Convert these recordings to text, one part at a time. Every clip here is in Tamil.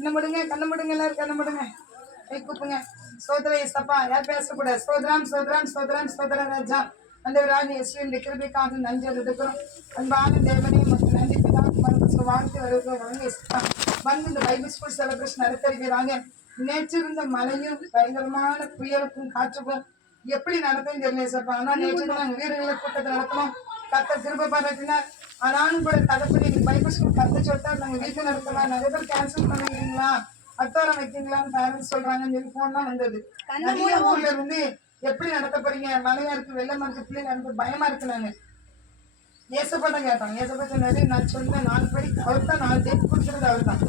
கண்ண முடுங்க எல்லாரும் கண்ண முடுங்க. கூப்புங்க. சோதர ஏசப்பா யார் பேசக்கூடாது. சோதரம் சோதரம் சோதரம் சோதர ராஜா அந்தவராக இயேசுவின் கிருபைக்காக நன்றி எடுக்கிறோம். அன்பான தேவனே மற்றும் நன்றி பிதா குமாரன் வாழ்த்து வருகிறோம். வந்து இந்த பைபிள் ஸ்கூல் செலிப்ரேஷன் நடத்திருக்கிறாங்க. நேற்று இருந்த மழையும் பயங்கரமான புயலுக்கும் காற்றுக்கும் எப்படி நடத்துன்னு தெரியல ஏசப்பா. ஆனா நேற்று நாங்கள் வீரர்களை கூட்டத்தை நடத்தணும். கர்த்தர் கிருபை பாராட்டினார். ஆனாலும் கூட தகப்படி பைபிள் ஸ்கூல் கத்த சொல்லிட்டா நாங்கள் வீட்டில் நடத்தலாம். நிறைய பேர் கேன்சல் பண்ணுவீங்களா அத்தோரம் வைக்கீங்களான்னு பேரண்ட்ஸ் சொல்றாங்கன்னு சொல்லி போன் தான் வந்தது. நிறைய ஊர்ல இருந்து எப்படி நடத்த போறீங்க, மழையா இருக்கு, வெள்ளமா இருக்கு, பிள்ளைங்க எனக்கு பயமா இருக்கு. நாங்க ஏசப்பா கேட்டாங்க. ஏசப்பா சொன்னாரு, நான் சொன்ன 4 படி அவர் தான் 4 டேட் கொடுக்குறது அவர் தான்.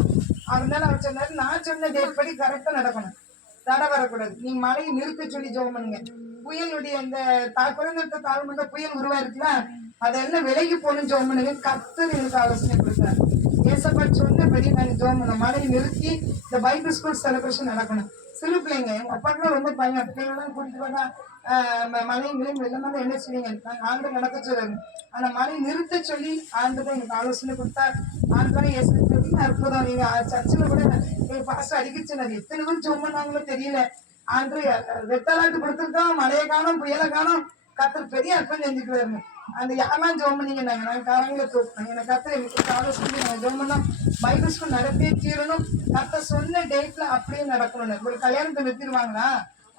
அதனால அவர் சொன்னாரு, நான் சொன்ன டேட் படி கரெக்டா நடக்கணும், தடை வரக்கூடாது. நீங்க மழையை நிறுத்த சொல்லி ஜெபம் பண்ணுங்க. புயலுடைய அந்த குறைந்த தாழ்மண்ட புயல் உருவா இருக்குல்ல, அதெல்லாம் விலகி போகணும் ஜெபம் பண்ணுங்க. கர்த்தர் எனக்கு ஆலோசனை கொடுத்தாரு. ஏசப்பா சொன்னபடி நாங்கள் ஜெபம் பண்ணோம். மழையை நிறுத்தி இந்த பைபிள் ஸ்கூல் செலிப்ரேஷன் நடக்கணும். சிறு பிள்ளைங்க எங்க அப்பாக்கெல்லாம் ரொம்ப பயம். பிள்ளைங்களாம் கூட்டிட்டு போனா மழையும் வெள்ளமாக என்ன செய்வீங்க, நாங்கள் ஆண்டு நடக்க சொல்லுங்க. ஆனா மழை நிறுத்த சொல்லி ஆண்டுதான் எங்களுக்கு ஆலோசனை கொடுத்தார். ஆண்டுதான் ஏசப்பா அற்புதம். நீங்க சர்ச்சில் கூட எங்க பாஸ்டர் அடிக்கிச்சுனாரு. எத்தனை பேர் ஜெபம் பண்ணாங்களோ தெரியல. ஆண்டு வெத்தலாட்டு கொடுத்துருக்கோம், மழையை காணும், புயலை காணும், கர்த்தர் பெரிய அர்த்தம் செஞ்சுக்கிறாருங்க. அந்த யாரெல்லாம் ஜெபம் பண்ணீங்க நாங்கள் காரங்களை தூக்கணும். எனக்கு கர்த்தர் எங்களுக்கு ஆலோசனை நாங்கள் ஜெபம் பண்ணோம். பைபிள் ஸ்கூல் நடத்தியே தீரணும். கர்த்தர் சொன்ன டேட்ல அப்படியே நடக்கணும். ஒரு கல்யாணத்தை நிறுத்திடுவாங்களா,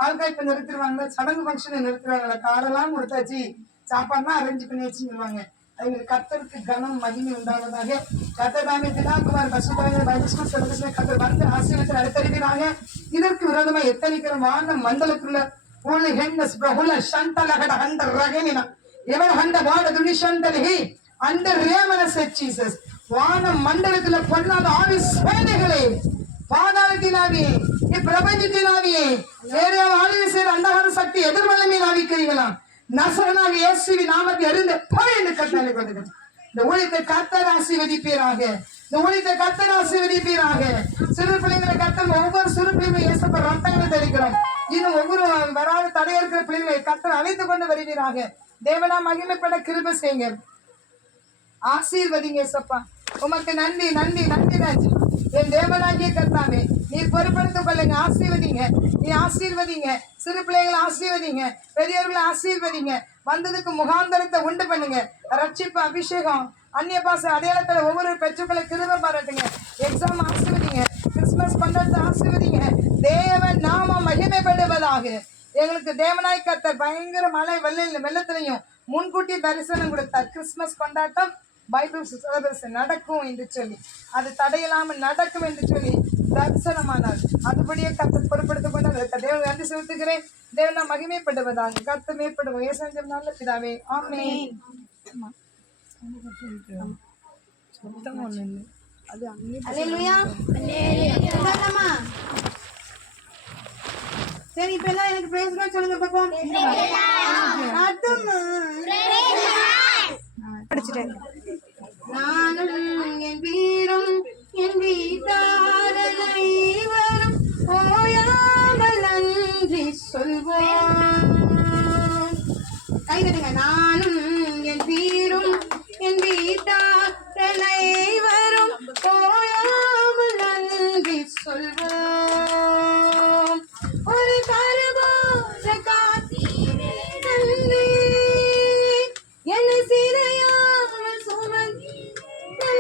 ஆள்காய்ப்பை நிறுத்திடுவாங்களா, சடங்கு ஃபங்க்ஷனை நிறுத்துவாங்களா, காரெல்லாம் கொடுத்தாச்சு, சாப்பாடுலாம் அரேஞ்ச் பண்ணி வச்சுருவாங்க. அதுங்களுக்கு கர்த்தருக்கு கனம் மகிமை உண்டாவதாக. கர்த்தர் தாமே பிதாகுமார் பசுதாய பைபிள் ஸ்கூல் செலிப்ரேஷன் கர்த்தர் வந்து ஆசீர்வாதத்தை நடத்தறிகிறாங்க. இதற்கு விரோதமா எத்தனைக்கிற வான மண்டலத்துள்ள உள்ள ஹென்னஸ் பிரபுல சந்தலகட ஹண்ட ரகேனினா எவர் ஹண்ட வாட துணிஷந்தலஹி அந்த ரேமன செட் ஜீசஸ் வான மண்டலத்துல பொல்லாத ஆவி சேனைகளே, பாதாளத்தினாவே, இப்பிரபஞ்சத்தினாவே, வேற ஆளுகை செய்த அந்தகார சக்தி எதிர்மலை மீது ஆவிக்கிறீங்களாம். நசரனாக இயேசுவின் நாமத்தை அறிந்த போய் என்று கட்டளை கொடுக்கிறது. இந்த ஊழியத்தை கர்த்தர் ஆசீர்வதிப்பீராக. இந்த ஊழியத்தை கர்த்தர் ஆசீர்வதிப்பீராக. சிறு பிள்ளைங்களை கர்த்தர் ஒவ்வொரு சிறு பிள்ளைகளும் இயேசப்ப ரத்தங்களை தெளிக்கிறோம். இன்னும் ஒவ்வொரு வராத தடை இருக்கிற பிள்ளைகளை கர்த்தர் அழைத்து கொண்டு வருவீராக. தேவனா மகிமைப்பட கிருபை செய்யுங்க. ஆசீர்வதிங்க ஏசப்பா. உமக்கு நன்றி நன்றி நன்றி ராஜா. என் தேவனாகிய கர்த்தாவே, நீர் பொறுப்படுத்திக் கொள்ளுங்க. ஆசீர்வதிங்க, நீ ஆசீர்வதிங்க. சிறு பிள்ளைகளை ஆசீர்வதிங்க, பெரியவர்களை ஆசீர்வதிங்க. வந்ததுக்கு முகாந்தரத்தை உண்டு பண்ணுங்க. ரட்சிப்பு, அபிஷேகம், அந்நிய பாச அடையாளத்துல ஒவ்வொரு பெற்றுக்களை கிருபை பாராட்டுங்க. எக்ஸாம் ஆசீர்வதிங்க, கிறிஸ்துமஸ் கொண்டாடத்தை ஆசீர்வதிங்க. தேவன் நாம மகிமைப்படுவதாக. எங்களுக்கு தேவனாய் கர்த்தர் பயங்கர மழை வெள்ளத்திலையும் முன்கூட்டி தரிசனம் கொடுத்தார். கிறிஸ்துமஸ் கொண்டாட்டம் பைபிள் செலிப்ரேஷன் நடக்கும் என்று சொல்லி, அது தடையில்லாமல் நடக்கும் என்று சொல்லி தரிசனமானார். அதுபடியே கர்த்தர் பொறுப்படுத்திக் கொண்டு தேவன் நன்றி செலுத்துகிறேன். தேவனா மகிமைப்படுவதாக. கர்த்தர் மேற்படுவோம். ஏசஞ்சம் நல்ல பிதாவே, ஆமென். சரி, இப்ப எல்லாம் எனக்கு பிரைஸ் கார்டு சொல்லுங்க பாப்போம். படிச்சுட்டேன். நானும் என் வீரும் என் வீட்டாரனை வரும் ஓயாமல் நன்றி சொல்வோம். கைதட்டுங்க. நானும் என் வீரும் என் வீட்டாரனை வரும் ஓயாமல் நன்றி சொல்வோம். ஒரு கருவான காத்தீரே நன்றி, என்னை சிறையாமல் சுமந்தீரே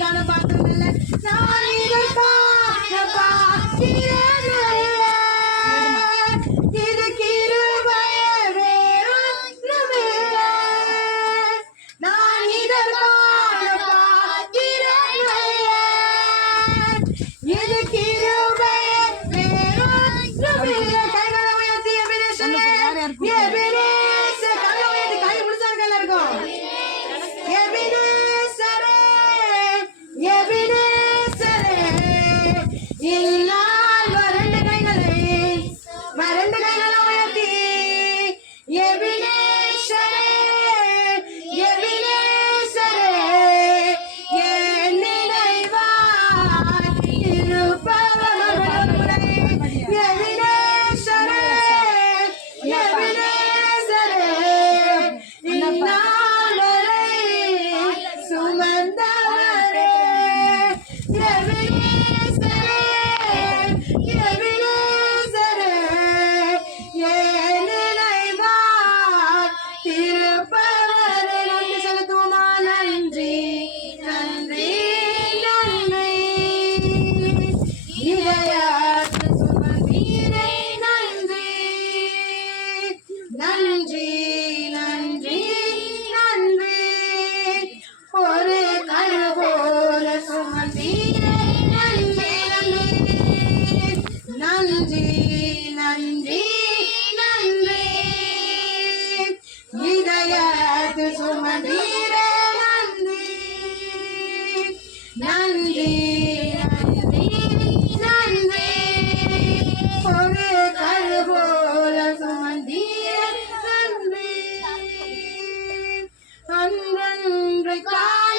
இதற்கான பாத்திரம் இல்லை, நான் இதற்கான பாத்திரம் இல்லை. இது கிருபையே வேறொன்றுமில்லை. நான் இதற்கான பாத்திரம் இல்லை. இது கிருபையே வேறொன்றுமில்லை. கைகளை உயர்த்தி எபினேசரே, எபினேசரே, கைகளை உயர்த்தி, கை முடிச்சா கையில இருக்கும். எபினேசரே, எபினேசரே, இந்நாள் ரெண்டு கைகளை உயர்த்தி, எபினேசரே, எபினேசரே, என் நினைவாய் இருப்பவர் ஒரு முறை. எபினேசரே, எபினேசரே, இந்நாள் வரை சுமந்தவரே. எபினேசரே, எபினேசரே, என் நினைவாய் இருப்பவரே. நன்றி செலுத்துவோமா? நன்றி, நன்றி, நன்றி. இதயத்தில் சுமந்தீரே, நன்றி, நன்றி, நன்றி, நன்றி. ஒரு கரு போல சுமந்தீரே, நன்றி, நன்றி, நன்றி, நன்றி. இதயத்தில் சுமந்தீரே, நன்றி, நன்றி, நன்றி, நன்றி. ஒரு கரு போல சுமந்தீரே, நன்றி. அன்றன்று காண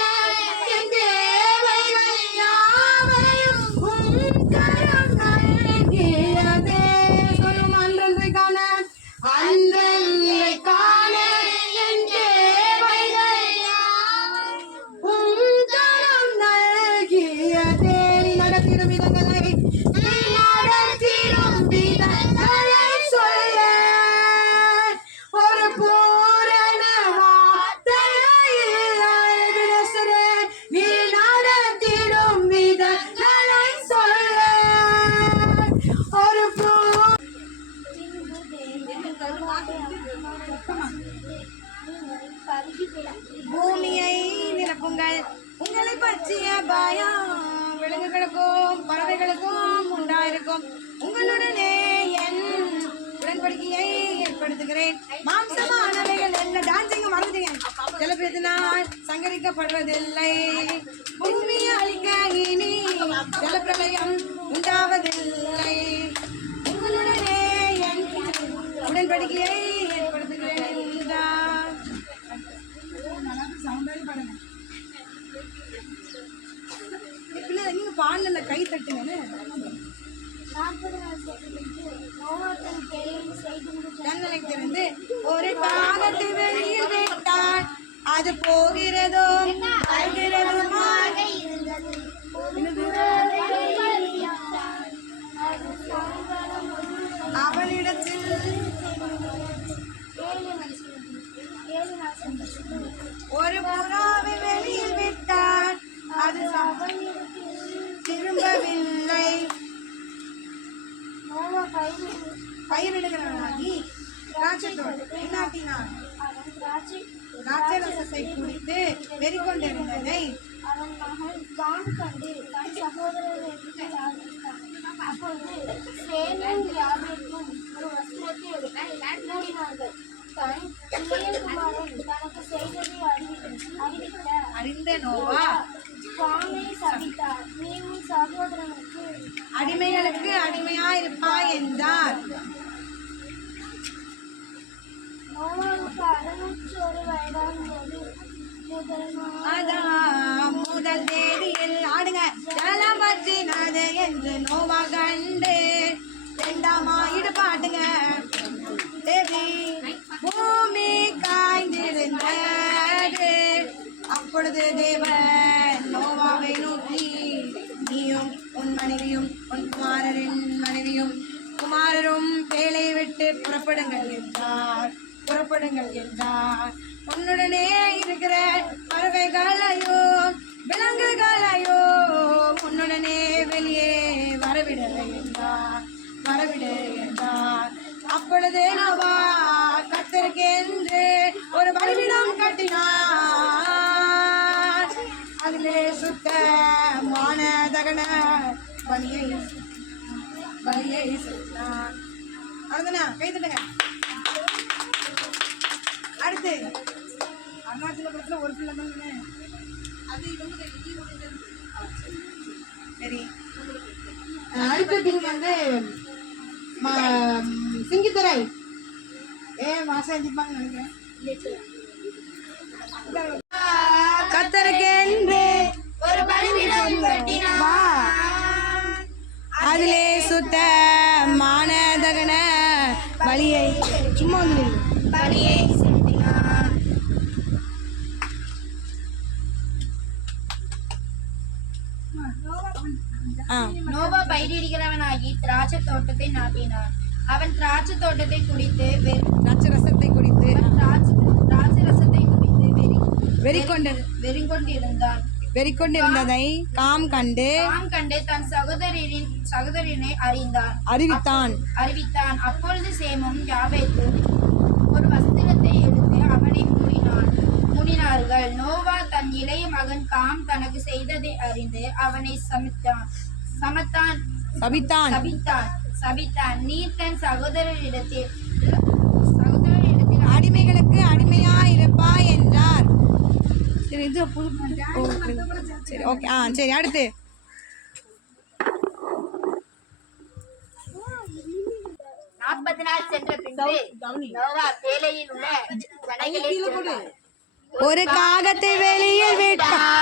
என் தேவைகள் யாவையும் உம் கரம் நல்கியதே. சொல்லும் அன்றன்று காண, அன்றன்று காண என் தேவைகள் யாவையும் உம் கரம் நல்கியதே. நீ நடத்திடும் விதங்களை, நீ நடத்திடும் விதங்களை சொல்ல ஒரு பூரண வார்த்தை இல்லை. எபினேசரே, நீ நடத்திடும் விதங்களை சொல்ல ஒரு பூமியை நிரப்புங்கள். உங்களை பற்றிய பயம் விலங்குகளுக்கும் பறவைகளுக்கும் உண்டாயிருக்கும். உங்களுடனே என் உடன்படிக்கையை ஏற்படுத்துகிறேன். மாம்சமானவைகள் என்ன டான்சிங்க மறந்துட்டீங்க. ஜலப்பிரத்தினால் சங்கரிக்கப்படுவதில்லை. பூமியை அழிக்க இனி ஜலப்பிரளயம் உண்டாவதில்லை. உங்களுடனே என் உடன்படிக்கையை ஏற்படுத்துகிறேன் என்றார். நீங்க பாடல கை தட்டுங்க. ஜன்னலைத்திருந்து ஒரு காலத்து வெளியில் விட்டான். அது போகிறதும் வருகிறதுமாக இருந்தது. அவளிடத்தில் ஒரு புறாவை வெளியில் விட்டான். அது திரும்பவில்லை. பயிரிடுகிறவனாகி திராட்சை குடித்து வெறிக்கொண்டிருந்ததை அவன் மகன் ஜான் கண்டு தன் சகோதரர்களுக்கு ஆரம்பித்தான். அப்பொழுது சேமும் யாபேத்தும் ஒரு வஸ்திரத்தை எடுத்து மூடினார்கள். தன் இளையகுமாரன் தனக்கு செய்ததை அறிந்த நோவா காமை சபித்தார். நீ உன் சகோதரனுக்கு அடிமைகளுக்கு அடிமையாயிருப்பாய் என்றார். நோவாவுக்கு 601 வயதாகும்போது முதல் தேதியில் ஆடுங்க ஜலம் பற்றினது என்று நோவா கண்டு 2ஆம் ஆண்டு பாட்டுங்க. தேவி பூமி காய்ந்திருந்தது. அப்பொழுது தேவன் நோவாவை நோக்கி, நீயும் உன் மனைவியும் உன் குமாரரும் வேலையை விட்டு புறப்படுங்கள் என்றார். உன்னுடனே இருக்கிற பறவைகளையும் விலங்குகளையும் சுத்த மானதகன பலியை செலுத்தினான். அவ்வளவுதானா? கை தட்டுங்க. அடுத்து அருணாச்சலபுரத்துல ஒரு பிள்ளை தானே. சரி, அடுத்த டீம் வந்து சிங்கித்துறை. மாசம் எழுதிப்பாங்க நினைக்கிறேன். கத்தருக்கென்று ஒரு பலிபீடம் கட்டினான். அதிலே சுத்த மானதகன பலியை சும்மா வந்து பலியை செலுத்தினான். நோவா பயிரிடுகிறவனாகி திராட்சை தோட்டத்தை நாட்டினான். அவன் திராட்சை தோட்டத்தை குடித்து திராட்சை ரசத்தை குடித்து திராட்சை ரசத்தை குடித்து வெறிக்கொண்டிருந்தான். வெறிக்கொண்டிருந்ததை காம் கண்டு தன் சகோதரனை அறிவித்தான். அப்பொழுது சேமும் யாபேத்தும் ஒரு வஸ்திரத்தை எடுத்து அவனை மூடினார்கள். நோவா தன் இளைய மகன் காம் தனக்கு செய்ததை அறிந்து அவனை சபித்தான். நீ தன் சகோதரரிடத்தில் அடிமைகளுக்கு அடிமையாயிருப்பா என்றார். சரி, இது சரி, ஓகே. சரி, அடுத்து 40 நாள் சென்ற பின்பு நோவா பேழையில் உள்ள ஜனங்களை சேர்த்தான். ஒரு காகத்தை வெளியில்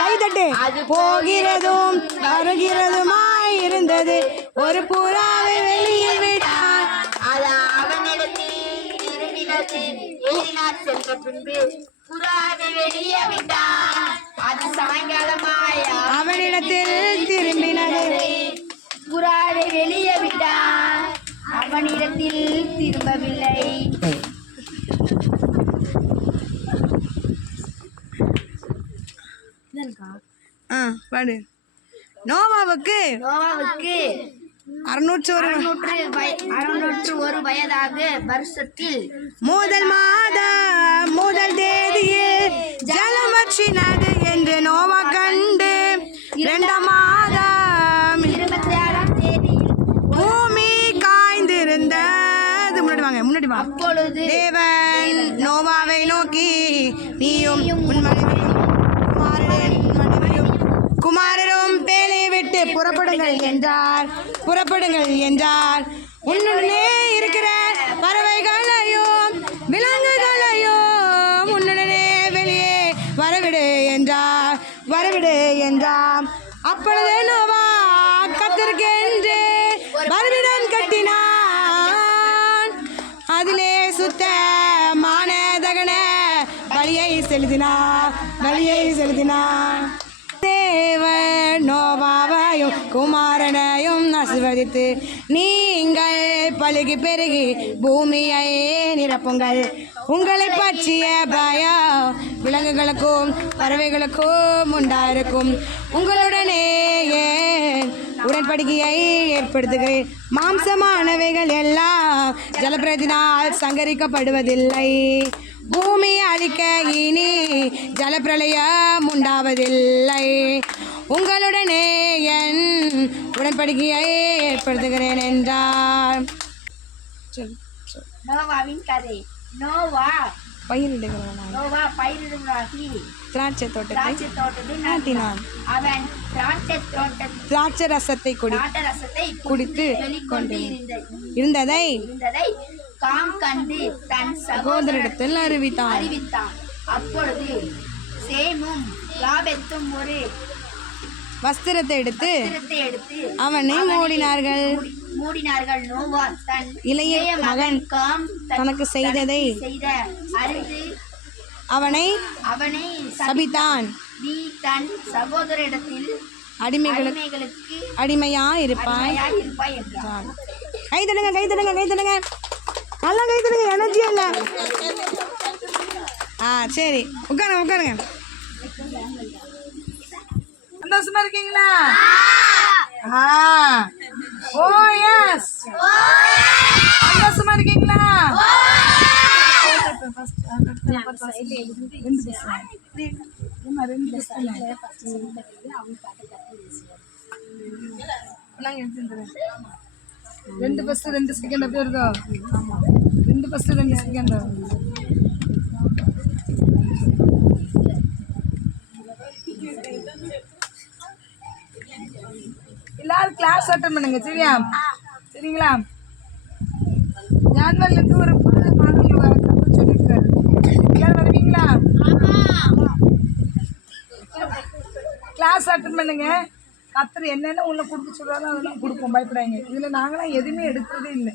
கைதட்டு போகிறதும் வருகிறதுமாய் இருந்தது. ஒரு புறாவை வெளியில் விட்டான். அது அவனிடத்தில் திரும்பினது. 7 நாள் சென்ற பின்பு புறாவை வெளியே விட்டான். அது சாயங்காலமாய் அவனிடத்தில் திரும்பினது. புறாவை வெளியே விட்டான். அவனிடத்தில் திரும்பவில்லை. பாடு. நோவாவுக்கு 601 வயதாக வருஷத்தில் முதல் மாதம் முதல் தேதியில் ஜலம் வற்றினது என்று நோவா கண்டு 2ஆம் மாதம் 26ஆம் தேதியில் பூமி காய்ந்திருந்தது. முன்னாடி வா. அப்பொழுது தேவன் நோவாவை நோக்கி, நீயும் உன் மனைவியும் குமாரரும் பேழையை விட்டு புறப்படுங்கள் என்றார். உன்னுடனே இருக்கிற பறவைகளையும் விலங்குகளையும் உன்னுடனே வெளியே வரவிடு என்றார். அப்பொழுது நோவா கர்த்தருக்கென்று பலிபீடம் கட்டினான். அதிலே சுத்த மானதகன பலியை செலுத்தினான். தேவன் நோவாவையும் குமாரனையும் ஆசீர்வதித்து, நீங்கள் பலுகி பெருகி பூமியை நிரப்புங்கள். உங்களை பற்றிய பயம் விலங்குகளுக்கும் பறவைகளுக்கும் உண்டாயிருக்கும். உங்களுடனே உடன்படிக்கையை ஏற்படுத்துகிறேன். மாம்சமானவைகள் எல்லாம் ஜலப்பிரதினால் சங்கரிக்கப்படுவதில்லை. பூமி அழிக்க இனி ஜலப்பிரளயம் உண்டாவதில்லை. உங்களுடனே என் உடன்படிக்கையை ஏற்படுத்துகிறேன் என்றார். நோவாவின் கதை. நோவா பயிரிடுவதாகி திராட்சை தோட்டத்தை நாட்டினான். அவன் திராட்சை ரசத்தை குடித்து இருந்ததை காம் கண்டு தன் சகோதரிடத்தில் அறிவித்தான். அப்பொழுது சேமும் யாபேத்தும் ஒரு வஸ்திரத்தை எடுத்து அவனை மூடினார்கள். நோவா தன் இளைய மகன் காம் தனக்கு செய்ததை அறிந்து அவனை சபித்தான். நீ தன் சகோதரிடத்தில் அடிமைகளுக்கு அடிமையாயிருப்பாய் என்றான். கை தடுங்க, நல்லா கை தடுங்க, எனர்ஜி இல்ல. சரி, உட்காருங்க. சந்தோஷமா இருக்கீங்களா? ஓ எஸ். சந்தோஷமா இருக்கீங்களா? நாங்கள் எடுத்து தரேன். 2 ஃபர்ஸ்ட் 2 செகண்ட் அப்படி இருக்கோ? 2 ஃபர்ஸ்ட் 2 செகண்ட். எல்லாரும் கிளாஸ் அட்டன் பண்ணுங்க சரியா? சரிங்களா? ஜான்வரிலேருந்து ஒரு புது மாடல் சொல்லியிருக்காரு. எல்லாரும் வருவீங்களா? கிளாஸ் அட்டன் பண்ணுங்க. கத்தர் என்னென்ன உள்ள கொடுக்க சொல்கிறாலும் அதெல்லாம் கொடுப்போம், பயப்படாங்க. இதில் நாங்களாம் எதுவுமே எடுக்கிறதே இல்லை.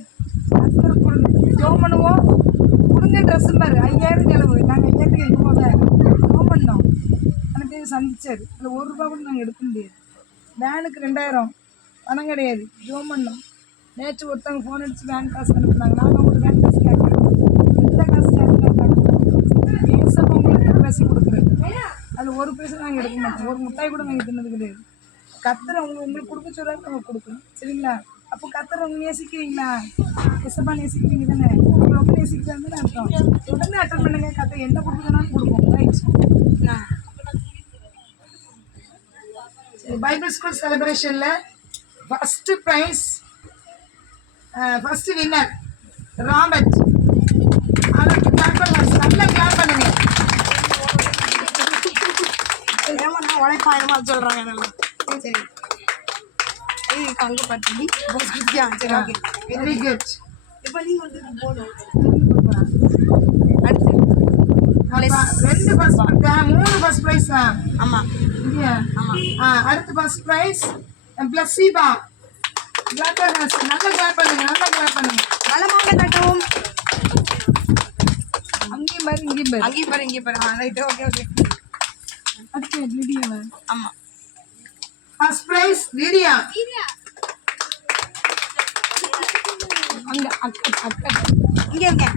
கத்தர் கொடுங்க, ஜோம் பண்ணுவோம். கொடுங்க ட்ரெஸ்ஸு மாதிரி 5000 செலவு. நாங்கள் 5000 எடுக்கும்போது ஜோம் பண்ணோம். எனக்கு சந்திச்சார். அதில் 1 ரூபா கூட நாங்கள் எடுக்க முடியாது. வேனுக்கு 2000 பணம் கிடையாது. ஜோம் பண்ணோம். நேற்று ஒருத்தவங்க ஃபோன் அடித்து வேன் காசு அனுப்புனாங்க. நாங்கள் அவங்களுக்கு வேன் காசு கேட்குறோம். எந்த காசு கேட்குறாங்க? பேசப்போ உங்களுக்கு பேசி கொடுக்குறது. அதில் 1 பைசா நாங்கள் எடுக்க மாட்டோம். ஒரு முட்டாய் கூட நாங்கள் தின்னது கிடையாது. கத்தரை உங்களுக்கு கொடுக்க சொல்கிறாங்க, நாங்கள் கொடுக்கணும் சரிங்களா? அப்போ கத்தரை உங்க நேசிக்கிறீங்களா? எசப்பா நேசிக்கிறீங்க தானே? உங்களை ரொம்ப நேசிக்கிறாங்கன்னு அர்த்தம். உடனே அட்டன் பண்ணுங்க. கத்தரை என்ன கொடுக்குறதுனாலும் கொடுப்போம். ரைட்? பைபிள் ஸ்கூல் செலிப்ரேஷனில் first prize first winner Robert. அவருக்கு கிளாப் பண்ணுங்க, நல்லா கிளாப் பண்ணுங்க. உழைப்பாயிரமா சொல்றாங்க நல்லா. சரி அங்கே பார்த்து சரி ஓகே வெரி குட். இப்போ நீங்கள் வந்து போதும். அடுத்து 2 ஃபர்ஸ்ட் 3 ஃபர்ஸ்ட் ப்ரைஸ். ஆமாம் இல்லையா? அடுத்து ஃபர்ஸ்ட் ப்ரைஸ் பிளஸிபா. கிளாப் பண்ணுங்க, நல்லா கிளாப் பண்ணுங்க, நல்லா கிளாப் பண்ணுங்க. நலமாக கட்டவும். அங்கேயும் பாரு, இங்கேயும் பாரு. அங்கேயும் பாரு, இங்கேயும் பாரு. Right okay okay. அடுத்து லிடியா. ஆமாம் ஃபர்ஸ்ட் ப்ரைஸ் லிடியா. அங்கே அக்கா இங்கே இருக்கேன்.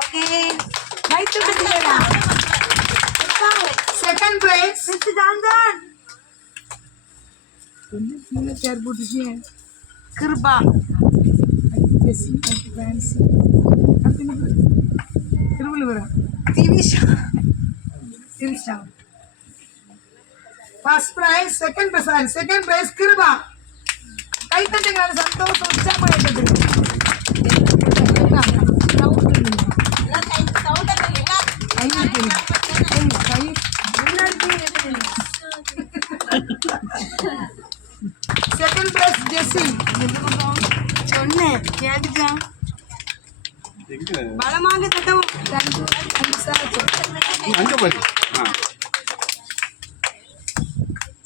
ஓகே ரைட்டு கட்டியா. செகண்ட் ப்ரைஸ் மிஸ்டர் ஜான்சன் என்ன சேர் போட்டுச்சு? கிருபா. Jessy Fancy. திருவள்ளுவரம். Divisha. Trisha. First prize second prize Kripa. கை தட்டுங்க, சந்தோஷம் உற்சாகமாக இருக்குது. Second prize Jessy. சொன்னேன் கேட்டுச்சான். பலமாக கட்டவும்.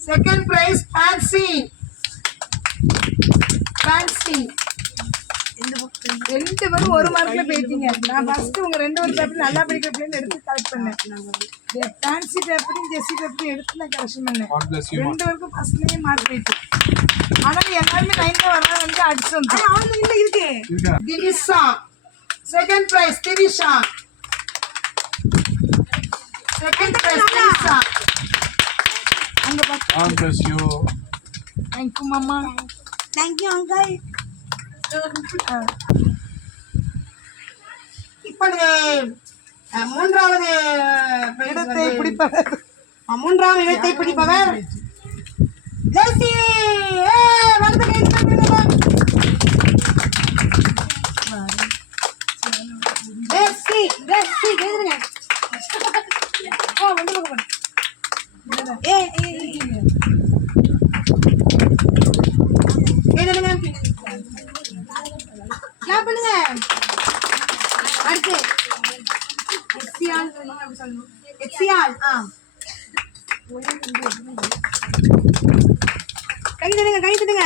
Second prize fancy. 2 பேரும் 1 மார்க்ல போயிட்டீங்க. நான் ஃபர்ஸ்ட் உங்க 2 ஒரு பேப்பர் நல்லா படிக்கிற பிள்ளைங்க எடுத்து கலெக்ட் பண்ணேன். ஃபேன்சி பேப்பரையும் ஜெஸ்ஸி பேப்பரையும் எடுத்து நான் கரெக்ஷன் பண்ணேன். 2 பேருக்கும் ஃபர்ஸ்ட்லயே மார்க் போயிட்டு. ஆனால் எல்லாருமே 9 தான் வரலாம் வந்து அடிச்சு வந்தோம். அவன் இல்லை இருக்கு. Divisha. Second prize Divisha. Second prize Divisha. அங்க பாத்து. God bless you. Thank you மாமா. Thank you uncle. இப்பொழுது 3வது இடத்தை பிடிப்பவர். 3ஆம் இடத்தை பிடிப்பவர் ஜெஸ்ஸி. வந்து கை தட்டுங்க. ஜெஸ்ஸி ஜெஸ்ஸி கேளுங்க. வந்து போங்க. ஏய் கேளுங்க. கிளாப் பண்ணுங்க. அடுத்து எக்ஸியால் சொல்லணும். எக்ஸியால் கை தட்டுங்க.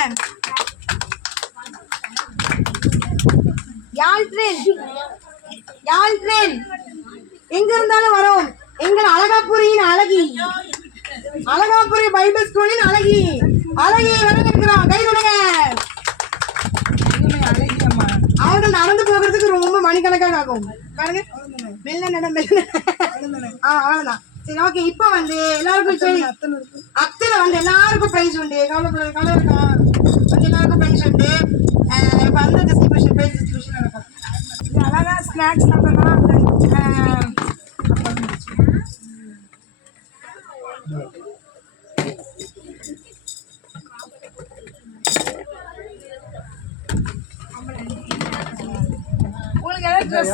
யாழ் ட்ரெயின் எங்க இருந்தாலும் வரோம். எங்கள் அழகாபுரியின் அழகாபுரி பைபிள் ஸ்கூலின் அழகி வரவேற்கிறோம். கை தட்டுங்க. அவர்கள் நடந்து போகிறதுக்கு ரொம்ப மணிக்கணக்காக ஆகும். பாருங்க மெல்ல அவ்வளவுதான். சரி ஓகே. இப்போ வந்து எல்லாருக்கும் சரி அத்தனை வந்து எல்லாருக்கும் ப்ரைஸ் உண்டு. கவலை இருக்கா? வந்து எல்லாருக்கும் ப்ரைஸ் உண்டு. இப்போ அந்த டிஸ்ட்ரிபியூஷன் ப்ரைஸ் டிஸ்ட்ரிபியூஷன் நடக்கும். இது அழகா ஸ்நாக்ஸ் சாப்பிடலாம்.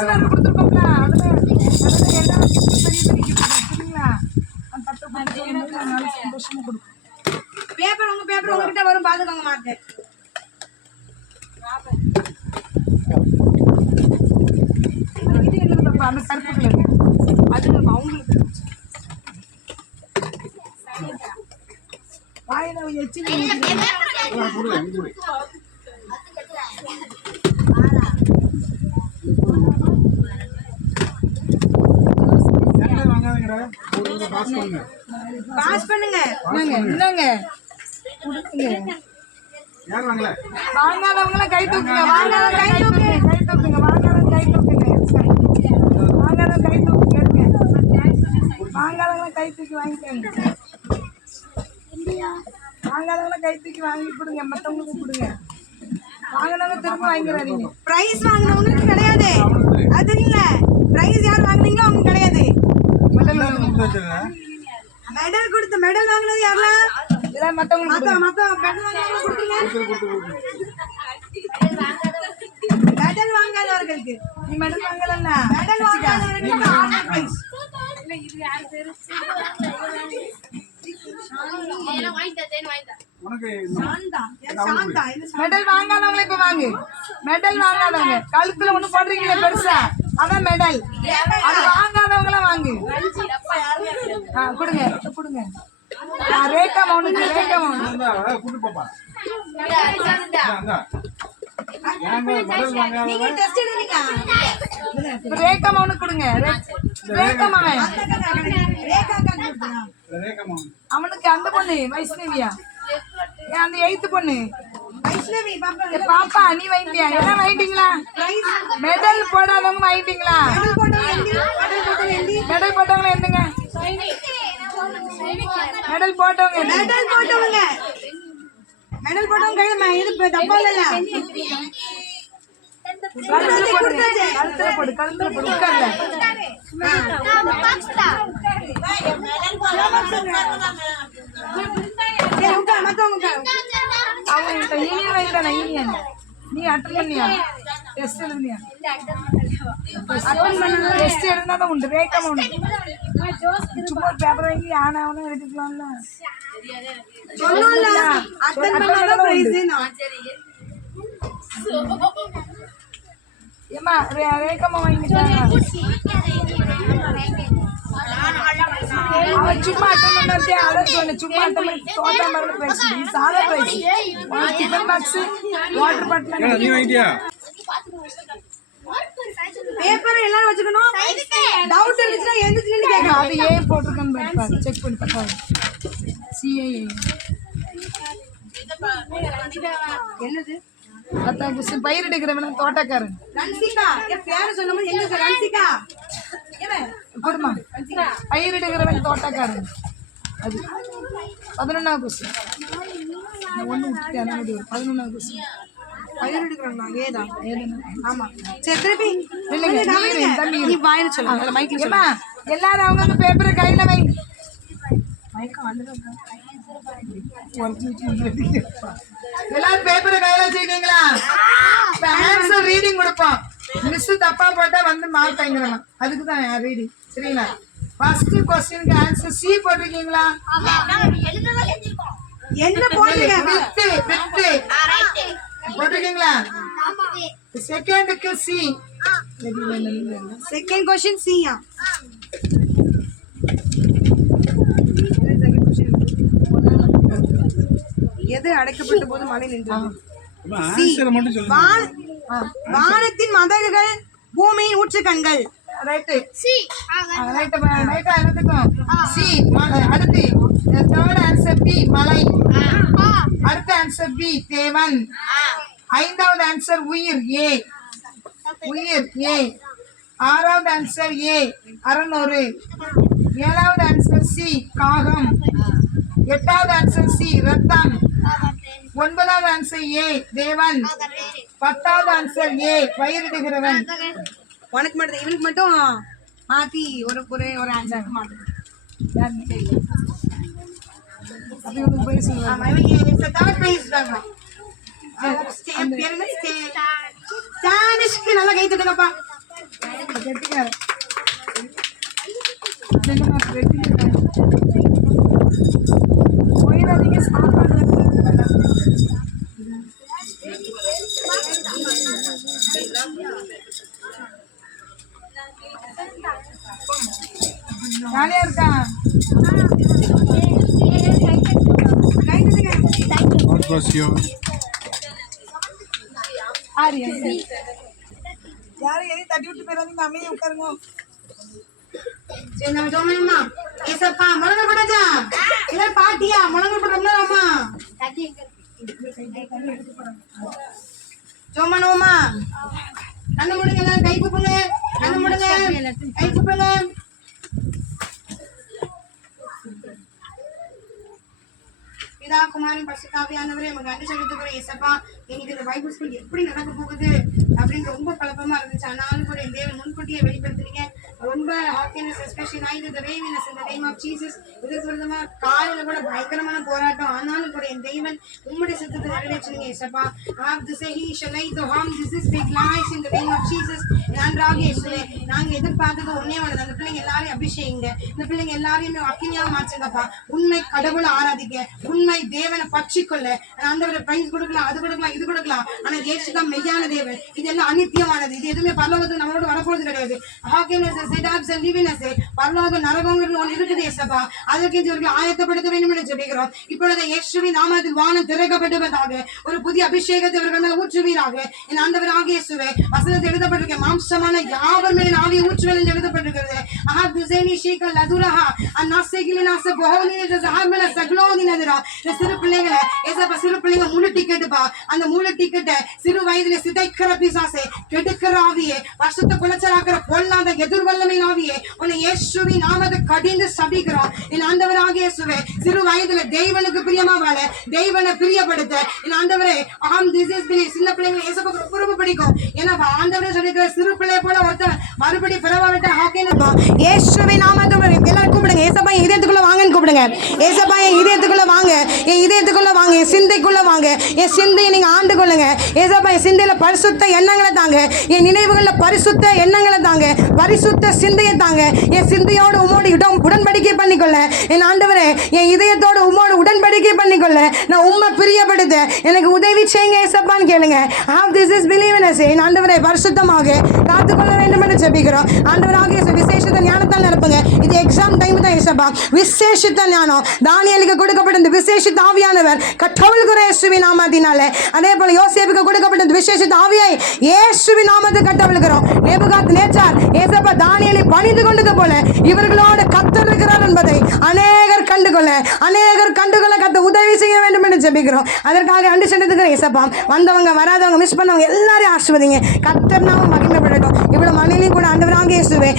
வேறு கொடுத்துருக்கோம்ல அதில் எல்லாம் பெரிய பெரிய gift சரிங்களா அந்த தட்டை கொடுத்து நாங்கள் சந்தோஷமாக கொடுப்போம். பேப்பர் உங்ககிட்ட வரும் பாத்துக்கோங்க மாட்டேன். இது என்னது பாப்பா அந்த கருப்பு கலர் அது அவங்களுக்கு வாயில எச்சி பாஸ் பண்ணுங்க. என்னங்க வாங்காதவங்களாம் கை தூக்குங்க, வாங்காதவங்க கை தூக்குங்க, கை தூக்குங்க, வாங்காதவங்க கை தூக்குங்க, வாங்காதவங்க கை தூக்குங்க, வாங்காதவங்க கை தூக்கி வாங்கிக்கோங்க, வாங்காதவங்க கை தூக்கி வாங்கி கொடுங்க, மற்றவங்களுக்கு கொடுங்க, வாங்கினவங்க திரும்ப வாங்கிடாதீங்க. பிரைஸ் வாங்கினவங்களுக்கு கிடையாது, அது இல்ல. பிரைஸ் யார் வாங்குனீங்களோ அவங்க கிடையாது. மெடல் கொடுத்து மெடல் வாங்கினது யாரெல்லாம்? இதெல்லாம் மற்றவங்களுக்கு மெடல் வாங்காதவர்களுக்கு. நீ மெடல் வாங்கலன்னா மெடல் வாங்காதவர்களுக்கு ஆர்டர் பிரைஸ். மெடல் வாங்காதவங்கள இப்ப வாங்கு. மெடல் வாங்காதவங்க கழுத்துல ஒண்ணு போடுறீங்களே பெருசா, அதான் மெடல். அது வாங்காதவங்கள வாங்கு. கொடுங்க கொடுங்க. ரேகா மௌனுக்கு ரேகா மௌனு நீங்க டெஸ்ட் எழுதுங்க. ரேகா மௌனு கொடுங்க. ரேகா மகன் ரேகா கொடுங்க. அவனுக்கு அந்த பொண்ணு வைஷ்ணவியா, அந்த 8th பொண்ணு வைஷ்ணவி பாப்பா. பாப்பா நீ வாங்கிட்டியா? எல்லாம் வாங்கிட்டீங்களா? மெடல் போடாதவங்க வாங்கிட்டீங்களா? மெடல் போட்டவங்க எந்துங்க. மெடல் போட்டவங்க மெடல் போட்டவங்க மெடல் போட்டவங்க இது டப்பா இல்ல. கழுத்துல போடு கழுத்துல போடு உட்கார்ல. அவன் யூனியன் வாங்கிட்டானா? யூனியன் நீ அட்டன் பண்ணியா? டெஸ்ட் எழுதுனியா? அட்டன் பண்ண டெஸ்ட் எழுதினாதான் உண்டு. ரேக்கமா உண்டு. சும்மா ஒரு பேப்பர் வாங்கி ஆனா அவனும் எழுதிக்கலாம்ல. ஏமா ரேக்கமா வாங்கிட்டாங்க. அவன் சும்மா அட்டன் பண்ணாதே, அதான் சொன்னேன். சும்மா அட்டன் பண்ணி தோட்டா மரம் பிரைஸ், சாதா பிரைஸ், டிஃபன் பாக்ஸ், வாட்டர் பாட்டில். நீ வாங்கிட்டியா? பேப்பர் எல்லாரும் வச்சுக்கணும். டவுட் இருந்துச்சுன்னா எந்திரிச்சு நின்னு கேட்கணும். அது ஏன் போட்டிருக்கேன்னு பாரு, செக் பண்ணி பார்த்தா சிஏஏ என்னது? அதான் புஷ் பயிர் எடுக்கிறவன தோட்டக்காரன். ரன்சிகா என் பேரை சொன்னோம். எங்க சார் ரன்சிகா? குடுமா பயிர் எடுக்கிறவன் தோட்டக்காரன். அது 11வது புஷ். ஒன்று விட்டுட்டேன் 11வது புஷ். பயிர் எடுக்கிறோம் நாங்க. ஏதான் ஏதுன்னா ஆமா. சரி திருப்பி இல்லைங்க தம்பி நீ வாயில சொல்லுங்க. மைக்ல ஏமா எல்லாரும் அவங்க பேப்பரை கையில வை. எல்லாரும் பேப்பரை கையில வச்சுக்கிட்டீங்களா? ஆன்சர் ரீடிங் கொடுப்போம். மிஸ் தப்பா போட்டா வந்து மார்க் வாங்கிடலாம். அதுக்கு தான் ரீடிங் சரிங்களா? ஃபர்ஸ்ட் கொஸ்டினுக்கு ஆன்சர் சி போட்டிருக்கீங்களா? என்ன போடுறீங்க? போட்டிருக்கீங்களா? செகண்டுக்கு சி. செகண்ட் क्वेश्चन சியா? எது அடைக்கப்பட்ட போது மழை நின்றது? வானத்தின் மதகுகள் பூமியின் ஊற்றுக்கண்கள். Right C. ரைட்டு ரைட்டா எல்லாத்துக்கும் சி. அடுத்து தேர்ட் ஆன்சர் பி மலை. அடுத்த ஆன்சர் பி தேவன். 5வது ஆன்சர் உயிர் ஏ. உயிர் ஏ. 6வது ஆன்சர் ஏ 600. 7வது ஆன்சர் சி காகம். 8வது ஆன்சர் சி ரத்தம். 9வது ஆன்சர் ஏ தேவன். 10வது ஆன்சர் ஏ பயிரிடுகிறவன். உனக்கு மட்டும் இவனுக்கு மட்டும் மாத்தி ஒரு ஒரு ஆன்சர் மாத்து. அப்படி ஒரு பிரைஸ் ஆமா இவங்க தேர்ட் பிரைஸ் தாங்க. ஸ்டானிஷ்க்கு நல்லா கை தட்டுங்கப்பா. கெட்டிக்கார போயிடாதீங்க சாப்பாடு ஜாலியா இருக்கா God bless you. யாரும் எதையும் தட்டி விட்டு போயிடாதீங்க அமைதியா உட்காருங்க சரி நம்ம ஜோமனம்மா ஏசப்பா முழங்க போடாதா இல்ல பாட்டியா முழங்க போடுறோம்ல அம்மா ஜோமனம்மா கண்ணு முடுங்க எல்லாரும் கை கூப்புங்க கண்ணு முடுங்க கை கூப்புங்க பிதா குமாரன் பரிசுத்தாவியானவரே நமக்கு நன்றி செலுத்துகிறோம் ஏசப்பா இன்னைக்கு இந்த பைபிள் ஸ்கூல் எப்படி நடக்க போகுது அப்படின்னு ரொம்ப குழப்பமா இருந்துச்சு ஆனாலும் கூட என் தேவன் முன்கூட்டியே வெளிப்படுத்துறீங்க ரொம்ப happiness especially night the ravenous in the name of Jesus இதுக்கு விதமா காலையில கூட பயங்கரமான போராட்டம் ஆனாலும் கூட என் தேவன் உம்முடைய சித்தத்தை நிறைவேற்றுங்க ஏசப்பா of the say he shall lie the harm this is big life in the name of Jesus நன்றாக இயேசுவே நாங்க எதிர்பார்த்தது ஒண்ணே ஒன்று அந்த பிள்ளைங்க எல்லாரையும் அபிஷேகிங்க இந்த பிள்ளைங்க எல்லாரையுமே அக்கினியா மாற்றுங்கப்பா உண்மை கடவுளை ஆராதிக்க உண்மை தேவனை பற்றிக்கொள்ள ஆண்டவரை பிரைஸ் கொடுக்கலாம் அது கொடுக்கலாம் இது கொடுக்கலாம் ஆனா இயேசு தான் மெய்யான தேவன் இதெல்லாம் அநித்தியமானது இது எதுவுமே பரலோகத்துக்கு நம்மளோட வரப்போறது கிடையாது பரலோக நரகங்கிறது ஒன்று இருக்குது ஏசப்பா அதற்கு இவர்கள் ஆயத்தப்படுத்த வேண்டும் என்று ஜெபிக்கிறோம் இப்பொழுது இயேசுவின் நாமத்தில் வானம் திறக்கப்பட்டுவதாக ஒரு புதிய அபிஷேகத்தை இவர்கள் மேல ஊற்றுவீராக என் ஆண்டவராகிய இயேசுவே வசனத்தில் எழுதப்பட்டிருக்க மாம்சமான யாவர் மேல் ஆவியை ஊற்றுவேன் என்று எழுதப்பட்டிருக்கிறது ஆஹா துசேனி ஷீக லதுரஹா அந்நாசைகிலினாச போகலின ஜஹாமல சக்லோதினதுரா இந்த சிறு பிள்ளைகளை ஏசப்பா சிறு பிள்ளைங்க முழு டிக்கெட்டுப்பா அந்த முழு டிக்கெட்டை சிறு வயதில சிதைக்கிற பிசாசே கெடுக்கிற ஆவியே வருஷத்தை குலைச்சலாக்கிற பொல்லாத எதிர்வல்லமை ஆவியே உன்னை இயேசுவின் நாமத்தை கடிந்து சபிக்கிறோம் என் ஆண்டவராகிய இயேசுவே சிறு வயதுல தெய்வனுக்கு பிரியமா வாழ தெய்வனை பிரியப்படுத்த என் ஆண்டவரே ஆம் திஸ் இஸ் பிலி சின்ன பிள்ளைங்க இயேசுவுக்கு ரொம்ப ரொம்ப பிடிக்கும் ஏன்னா ஆண்டவரே சொல்லிக்கிற சிறு பிள்ளைய போல ஒருத்தன் மறுபடி பிறவா விட்ட ஹாக்கின்னு இயேசுவின் நாமத்தை எல்லாரும் கூப்பிடுங்க ஏசப்பா என் இதயத்துக்குள்ள வாங்கன்னு கூப்பிடுங்க ஏசப்பா என் இதயத்துக்குள்ள வாங்க என் இதயத்துக்குள்ள வாங்க என் சிந்தைக்குள்ள வாங்க என் சிந்தையை நீங்க ஆண்டு கொள்ளுங்க ஏசப்பா என் சிந்தையில பரிசுத்த எண்ணங்களை தாங்க என் நினைவுகள்ல பரிசுத்த எண்ணங்களை தாங்க பரிசுத்த சிந்தையை தாங்க என் சிந்தையோடு உமோடு உடன்படிக்கை பண்ணிக்கொள்ள என் ஆண்டவரே என் இதயத்தோடு உமோடு உடன்படிக்கை பண்ணிக்கொள்ள நான் உம்மை பிரியப்படுத்த எனக்கு உதவி செய்யுங்க ஏசப்பான்னு கேளுங்க ஹவ் திஸ் இஸ் பிலீவ்னஸ் என் ஆண்டவரே பரிசுத்தமாக காத்துக்கொள்ள வேண்டும் என்று ஜெபிக்கிறோம் ஆண்டவராகிய விசேஷத்த ஞானத்தால் நிரப்புங்க இது எக்ஸாம் டைம் தான் ஏசப்பா விசேஷித்த ஞானம் தானியேலுக்கு கொடுக்கப்பட்ட இந்த விசேஷித்த ஆவியானவர் கட்டவிழ்கிற இயேசுவின் நாமத்தினாலே அதே போல யோசேப்புக்கு கொடுக்கப்பட்ட இந்த விசேஷித்த ஆவியை இயேசுவின் நாமத்தை கட்டவிழ்கிறோம் நேபுகாத் நேச்சார் ஏசப்பா தானியேலை பணிந்து கொண்டது போல இவர்களோடு கர்த்தர் இருக்கிறார் என்பதை அநேகர் கண்டுகொள்ள கர்த்தர் உதவி செய்ய வேண்டும் என்று ஜெபிக்கிறோம் அதற்காக அண்டு சென்றதுக்கு ஏசப்பா வந்தவங்க வராதவங்க மிஸ் பண்ணவங்க எல்லாரையும் ஆசீர்வதிங்க கர்த்தர் நாம மகிமைப்படட்டும் இவ்வளவு மணிலையும் கூட ஆண்டவராக இயேசுவே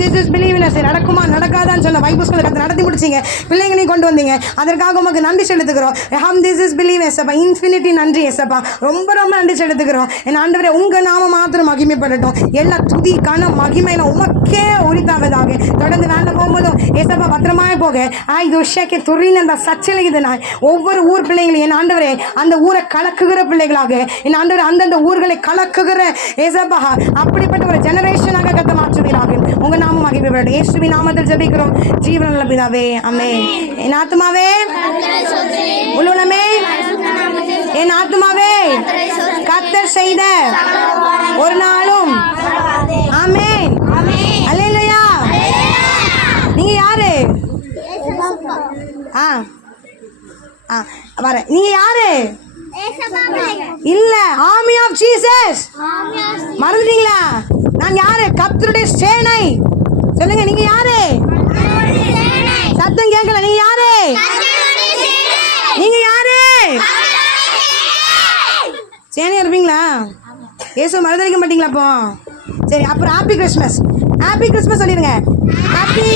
திஸ் இஸ் பிலீவ்னஸ் நடக்குமா நடக்காதான்னு சொன்ன பைபிள் ஸ்கூல் கர்த்தர் நடத்தி முடிச்சீங்க பிள்ளைங்களையும் கொண்டு வந்தீங்க அதற்காக உமக்கு நன்றி செலுத்துகிறோம் திஸ் இஸ் பிலீவ்னஸ் ஏசப்பா இன்ஃபினிட்டி நன்றி ஏசப்பா ரொம்ப ரொம்ப நன்றி செலுத்துகிறோம் என் ஆண்டவரே உங்க நாம மாத்திரம் மகிமைப்படட்டும் எல்லா துதி கன மகிமையில உமக்கே உரித்தாவதாக தொடர்ந்து வேண்ட போகும்போதும் ஏசப்பா பத்திரமாய் போக துஷாக்கே துரின் அந்த சச்சலைக்குது நான் ஒவ்வொரு ஊர் பிள்ளைங்களையும் என் ஆண்டவரே அந்த ஊரை கலக்குகிற பிள்ளைகளாக என் ஆண்டவரே அந்தந்த ஊர்களை கலக்குகிற ஏசப்பா அப்படிப்பட்ட ஒரு ஜெனரேஷனாக கத்த மாற்றுவீராக உங்க நாமம் மகிமைப்படட்டும் இயேசுவின் நாமத்தில் ஜெபிக்கிறோம் ஜீவனுள்ள பிதாவே ஆமென் என் ஆத்துமாவே உலகமே என் ஆத்துமாவே கர்த்தர் செய்த ஒரு நாளும் ஆமென் அல்லேலூயா நீங்க யாரு வர நீங்க யாரு இல்ல ஆர்மி ஆஃப் ஜீசஸ் மறந்துட்டீங்களா நான் யாரு கர்த்தருடைய சேனை சொல்லுங்க நீங்க யாரு சத்தம் கேட்கல நீங்க யாரு நீங்க யாரு சேனையா இருப்பீங்களா இயேசு மறந்துடிக்க மாட்டீங்களா அப்போ சரி அப்புறம் ஹாப்பி கிறிஸ்மஸ் சொல்லிடுங்க ஹாப்பி